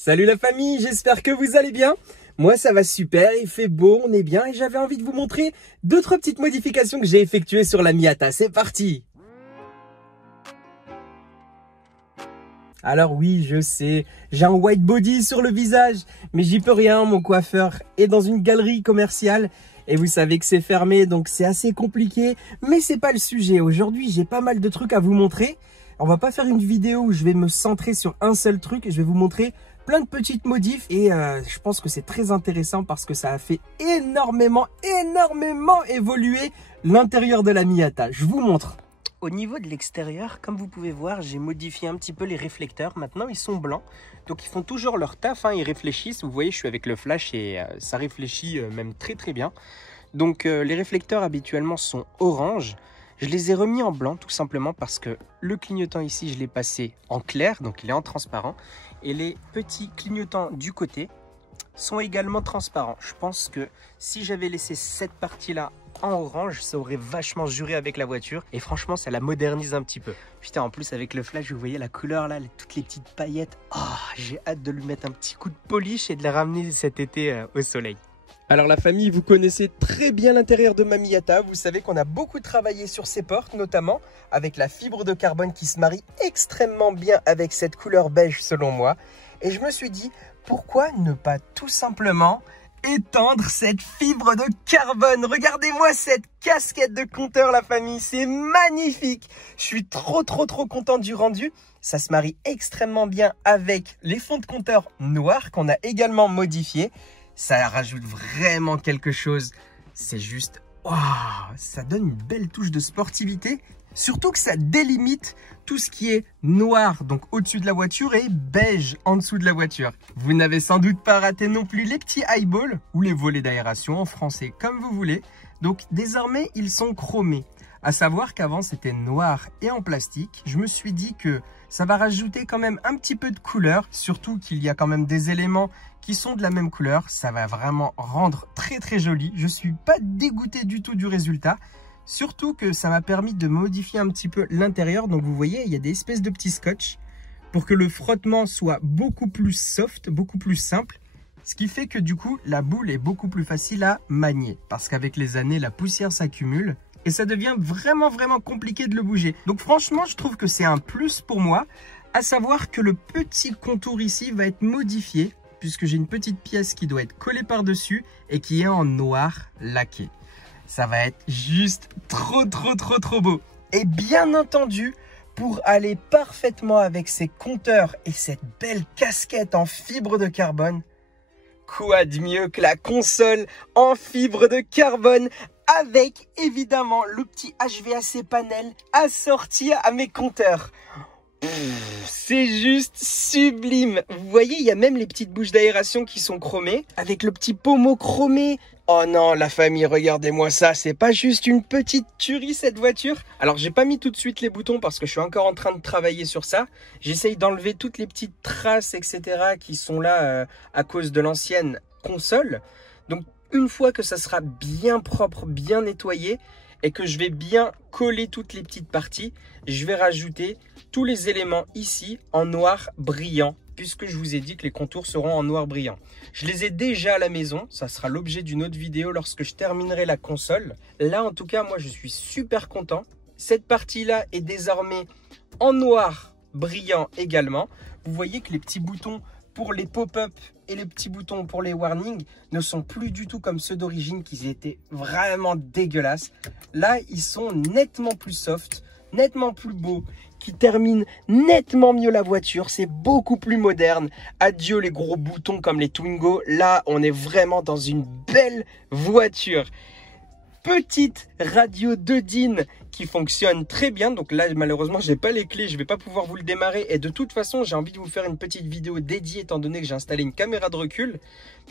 Salut la famille, j'espère que vous allez bien. Moi ça va super, il fait beau, on est bien et j'avais envie de vous montrer 2-3 petites modifications que j'ai effectuées sur la Miata. C'est parti! Alors oui, je sais, j'ai un white body sur le visage, mais j'y peux rien, mon coiffeur est dans une galerie commerciale et vous savez que c'est fermé, donc c'est assez compliqué, mais c'est pas le sujet. Aujourd'hui, j'ai pas mal de trucs à vous montrer. On va pas faire une vidéo où je vais me centrer sur un seul truc, je vais vous montrer plein de petites modifs et je pense que c'est très intéressant parce que ça a fait énormément évoluer l'intérieur de la Miata. Je vous montre. Au niveau de l'extérieur, comme vous pouvez voir, j'ai modifié un petit peu les réflecteurs. Maintenant, ils sont blancs, donc ils font toujours leur taf, hein, ils réfléchissent. Vous voyez, je suis avec le flash et ça réfléchit même très bien. Donc les réflecteurs habituellement sont orange. Je les ai remis en blanc tout simplement parce que le clignotant ici, je l'ai passé en clair, donc il est en transparent. Et les petits clignotants du côté sont également transparents. Je pense que si j'avais laissé cette partie-là en orange, ça aurait vachement juré avec la voiture. Et franchement, ça la modernise un petit peu. Putain, en plus avec le flash, vous voyez la couleur là, toutes les petites paillettes. Oh, j'ai hâte de lui mettre un petit coup de polish et de la ramener cet été au soleil. Alors la famille, vous connaissez très bien l'intérieur de ma Miata. Vous savez qu'on a beaucoup travaillé sur ces portes, notamment avec la fibre de carbone qui se marie extrêmement bien avec cette couleur beige selon moi. Et je me suis dit, pourquoi ne pas tout simplement étendre cette fibre de carbone? Regardez-moi cette casquette de compteur la famille, c'est magnifique. Je suis trop content du rendu. Ça se marie extrêmement bien avec les fonds de compteur noirs qu'on a également modifiés. Ça rajoute vraiment quelque chose. C'est juste, wow, ça donne une belle touche de sportivité. Surtout que ça délimite tout ce qui est noir, donc au-dessus de la voiture, et beige en dessous de la voiture. Vous n'avez sans doute pas raté non plus les petits eyeballs ou les volets d'aération en français, comme vous voulez. Donc désormais, ils sont chromés. À savoir qu'avant, c'était noir et en plastique. Je me suis dit que ça va rajouter quand même un petit peu de couleur, surtout qu'il y a quand même des éléments qui sont de la même couleur. Ça va vraiment rendre très joli. Je suis pas dégoûté du tout du résultat. Surtout que ça m'a permis de modifier un petit peu l'intérieur. Donc vous voyez, il y a des espèces de petits scotch pour que le frottement soit beaucoup plus soft, beaucoup plus simple. Ce qui fait que du coup, la boule est beaucoup plus facile à manier. Parce qu'avec les années, la poussière s'accumule. Et ça devient vraiment compliqué de le bouger. Donc franchement, je trouve que c'est un plus pour moi. À savoir que le petit contour ici va être modifié. Puisque j'ai une petite pièce qui doit être collée par-dessus et qui est en noir laqué. Ça va être juste trop beau. Et bien entendu, pour aller parfaitement avec ces compteurs et cette belle casquette en fibre de carbone, quoi de mieux que la console en fibre de carbone avec évidemment le petit HVAC panel assorti à mes compteurs. C'est juste sublime. Vous voyez, il y a même les petites bouches d'aération qui sont chromées avec le petit pommeau chromé. Oh non, la famille, regardez-moi ça. C'est pas juste une petite tuerie cette voiture. Alors, j'ai pas mis tout de suite les boutons parce que je suis encore en train de travailler sur ça. J'essaye d'enlever toutes les petites traces, etc. qui sont là à cause de l'ancienne console. Donc, une fois que ça sera bien propre, bien nettoyé, et que je vais bien coller toutes les petites parties, je vais rajouter tous les éléments ici en noir brillant, puisque je vous ai dit que les contours seront en noir brillant. Je les ai déjà à la maison, ça sera l'objet d'une autre vidéo lorsque je terminerai la console. Là en tout cas, moi je suis super content. Cette partie-là est désormais en noir brillant également. Vous voyez que les petits boutons pour les pop-up et les petits boutons pour les warnings ne sont plus du tout comme ceux d'origine qui étaient vraiment dégueulasses. Là, ils sont nettement plus soft, nettement plus beaux, qui terminent nettement mieux la voiture. C'est beaucoup plus moderne. Adieu les gros boutons comme les Twingo. Là, on est vraiment dans une belle voiture. Petite radio de DIN qui fonctionne très bien. Donc là, malheureusement, je n'ai pas les clés. Je ne vais pas pouvoir vous le démarrer. Et de toute façon, j'ai envie de vous faire une petite vidéo dédiée étant donné que j'ai installé une caméra de recul.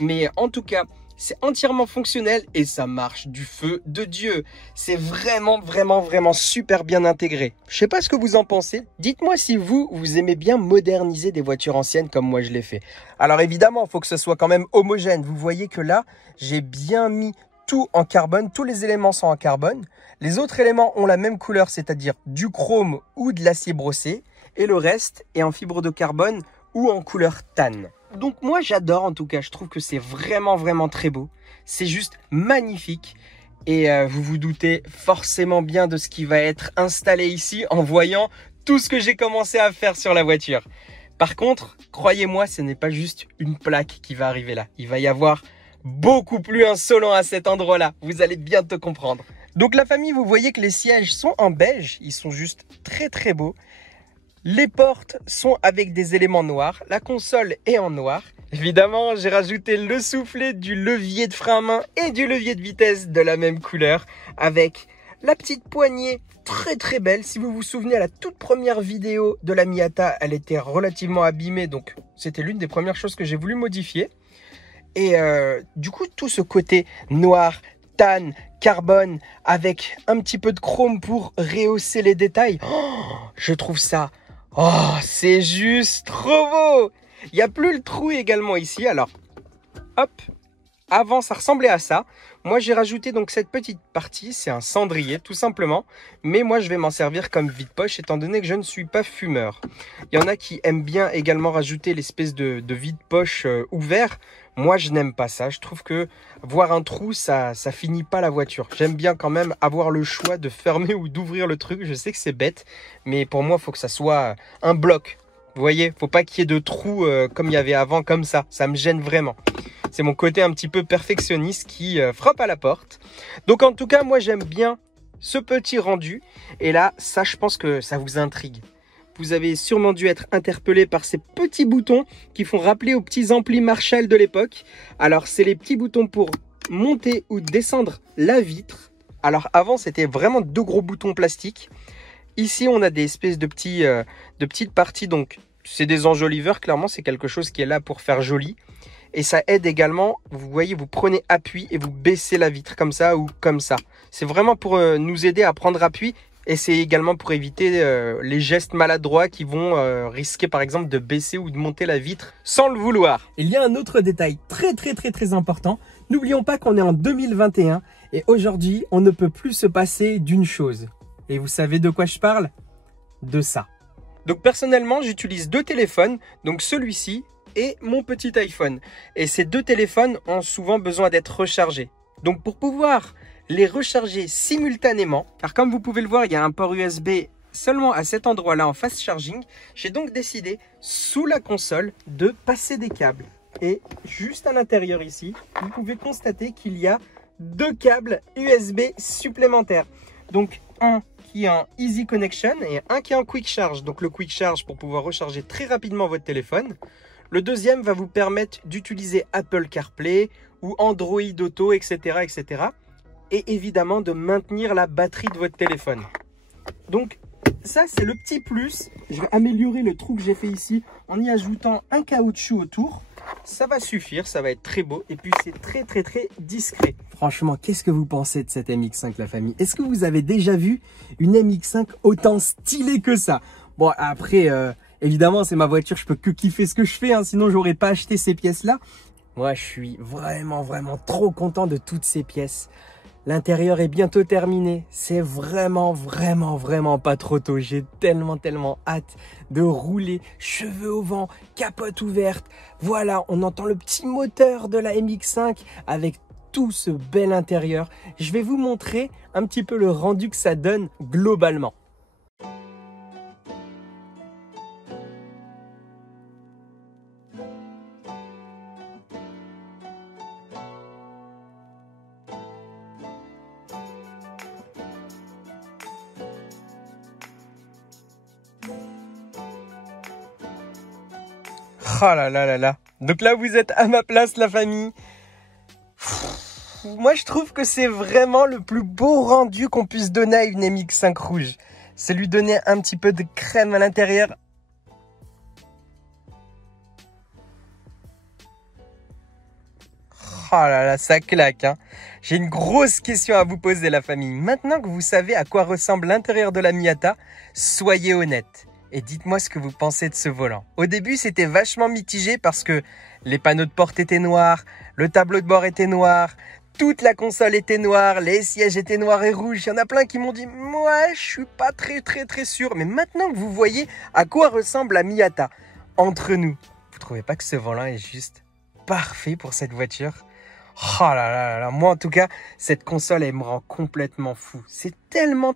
Mais en tout cas, c'est entièrement fonctionnel et ça marche du feu de Dieu. C'est vraiment super bien intégré. Je ne sais pas ce que vous en pensez. Dites-moi si vous aimez bien moderniser des voitures anciennes comme moi je l'ai fait. Alors évidemment, il faut que ce soit quand même homogène. Vous voyez que là, j'ai bien mis tout en carbone, tous les éléments sont en carbone. Les autres éléments ont la même couleur, c'est-à-dire du chrome ou de l'acier brossé. Et le reste est en fibre de carbone ou en couleur tan. Donc moi j'adore en tout cas, je trouve que c'est vraiment très beau. C'est juste magnifique. Et vous vous doutez forcément bien de ce qui va être installé ici en voyant tout ce que j'ai commencé à faire sur la voiture. Par contre, croyez-moi, ce n'est pas juste une plaque qui va arriver là. Il va y avoir beaucoup plus insolent à cet endroit-là. Vous allez bientôt comprendre. Donc la famille, vous voyez que les sièges sont en beige. Ils sont juste très beaux. Les portes sont avec des éléments noirs. La console est en noir. Évidemment, j'ai rajouté le soufflet du levier de frein à main et du levier de vitesse de la même couleur avec la petite poignée très belle. Si vous vous souvenez, à la toute première vidéo de la Miata, elle était relativement abîmée. Donc, c'était l'une des premières choses que j'ai voulu modifier. Et du coup, tout ce côté noir, tan, carbone, avec un petit peu de chrome pour rehausser les détails. Oh, je trouve ça... Oh, c'est juste trop beau! Il n'y a plus le trou également ici. Alors, hop, avant ça ressemblait à ça. Moi j'ai rajouté donc cette petite partie, c'est un cendrier tout simplement. Mais moi je vais m'en servir comme vide-poche étant donné que je ne suis pas fumeur. Il y en a qui aiment bien également rajouter l'espèce de vide-poche ouvert. Moi je n'aime pas ça, je trouve que voir un trou ça finit pas la voiture. J'aime bien quand même avoir le choix de fermer ou d'ouvrir le truc. Je sais que c'est bête, mais pour moi il faut que ça soit un bloc. Vous voyez, faut pas qu'il y ait de trous comme il y avait avant, comme ça me gêne vraiment. C'est mon côté un petit peu perfectionniste qui frappe à la porte. Donc en tout cas, moi j'aime bien ce petit rendu. Et là, ça je pense que ça vous intrigue. Vous avez sûrement dû être interpellé par ces petits boutons qui font rappeler aux petits amplis Marshall de l'époque. Alors c'est les petits boutons pour monter ou descendre la vitre. Alors avant c'était vraiment deux gros boutons plastiques. Ici on a des espèces de petites parties, donc c'est des enjoliveurs, clairement c'est quelque chose qui est là pour faire joli. Et ça aide également, vous voyez, vous prenez appui et vous baissez la vitre comme ça ou comme ça. C'est vraiment pour nous aider à prendre appui et c'est également pour éviter les gestes maladroits qui vont risquer par exemple de baisser ou de monter la vitre sans le vouloir. Il y a un autre détail très important. N'oublions pas qu'on est en 2021 et aujourd'hui on ne peut plus se passer d'une chose. Et vous savez de quoi je parle? De ça. Donc personnellement j'utilise deux téléphones, donc celui-ci et mon petit iPhone. Et ces deux téléphones ont souvent besoin d'être rechargés. Donc pour pouvoir les recharger simultanément, car comme vous pouvez le voir, il y a un port USB seulement à cet endroit-là en fast charging, j'ai donc décidé sous la console de passer des câbles. Et juste à l'intérieur ici, vous pouvez constater qu'il y a deux câbles USB supplémentaires. Donc un qui est en Easy Connection et un qui est en Quick Charge. Donc le Quick Charge pour pouvoir recharger très rapidement votre téléphone. Le deuxième va vous permettre d'utiliser Apple CarPlay ou Android Auto, etc. Et évidemment de maintenir la batterie de votre téléphone. Donc ça c'est le petit plus. Je vais améliorer le trou que j'ai fait ici en y ajoutant un caoutchouc autour. Ça va suffire, ça va être très beau et puis c'est très discret. Franchement, qu'est-ce que vous pensez de cette MX5 la famille? Est-ce que vous avez déjà vu une MX5 autant stylée que ça? Bon après, évidemment c'est ma voiture, je peux que kiffer ce que je fais, hein, sinon j'aurais pas acheté ces pièces-là. Moi je suis vraiment trop content de toutes ces pièces. L'intérieur est bientôt terminé. C'est vraiment pas trop tôt. J'ai tellement hâte de rouler, cheveux au vent, capote ouverte. Voilà, on entend le petit moteur de la MX5 avec tout ce bel intérieur. Je vais vous montrer un petit peu le rendu que ça donne globalement. Oh là là là là. Donc là, vous êtes à ma place, la famille. Moi, je trouve que c'est vraiment le plus beau rendu qu'on puisse donner à une MX5 rouge. C'est lui donner un petit peu de crème à l'intérieur. Oh là là, ça claque, hein. J'ai une grosse question à vous poser, la famille. Maintenant que vous savez à quoi ressemble l'intérieur de la Miata, soyez honnête. Et dites-moi ce que vous pensez de ce volant. Au début, c'était vachement mitigé parce que les panneaux de porte étaient noirs, le tableau de bord était noir, toute la console était noire, les sièges étaient noirs et rouges. Il y en a plein qui m'ont dit « Moi, je suis pas très sûr. » Mais maintenant que vous voyez à quoi ressemble la Miata, entre nous, Vous trouvez pas que ce volant est juste parfait pour cette voiture? Oh là là là là, moi en tout cas, cette console, elle me rend complètement fou. C'est tellement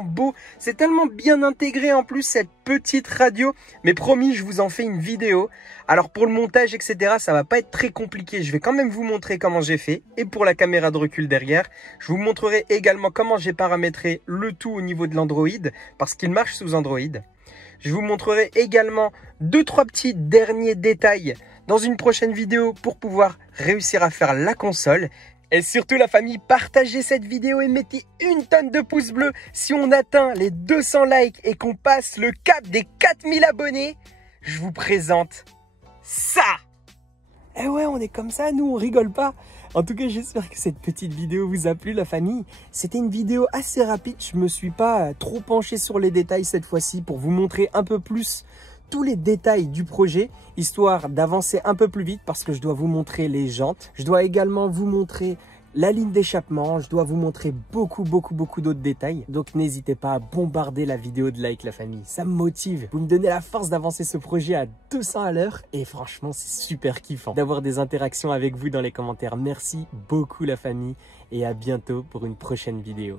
beau. C'est tellement bien intégré en plus, cette petite radio. Mais promis, je vous en fais une vidéo. Alors pour le montage, etc., ça va pas être très compliqué. Je vais quand même vous montrer comment j'ai fait. Et pour la caméra de recul derrière, je vous montrerai également comment j'ai paramétré le tout au niveau de l'Android, parce qu'il marche sous Android. Je vous montrerai également 2-3 petits derniers détails dans une prochaine vidéo pour pouvoir réussir à faire la console. Et surtout la famille, partagez cette vidéo et mettez une tonne de pouces bleus. Si on atteint les 200 likes et qu'on passe le cap des 4000 abonnés, je vous présente ça. Eh ouais, on est comme ça, nous on rigole pas. En tout cas, j'espère que cette petite vidéo vous a plu la famille. C'était une vidéo assez rapide, je me suis pas trop penché sur les détails cette fois-ci pour vous montrer un peu plus tous les détails du projet, histoire d'avancer un peu plus vite parce que je dois vous montrer les jantes. Je dois également vous montrer la ligne d'échappement. Je dois vous montrer beaucoup d'autres détails. Donc n'hésitez pas à bombarder la vidéo de like la famille. Ça me motive. Vous me donnez la force d'avancer ce projet à 200 à l'heure. Et franchement, c'est super kiffant d'avoir des interactions avec vous dans les commentaires. Merci beaucoup la famille et à bientôt pour une prochaine vidéo.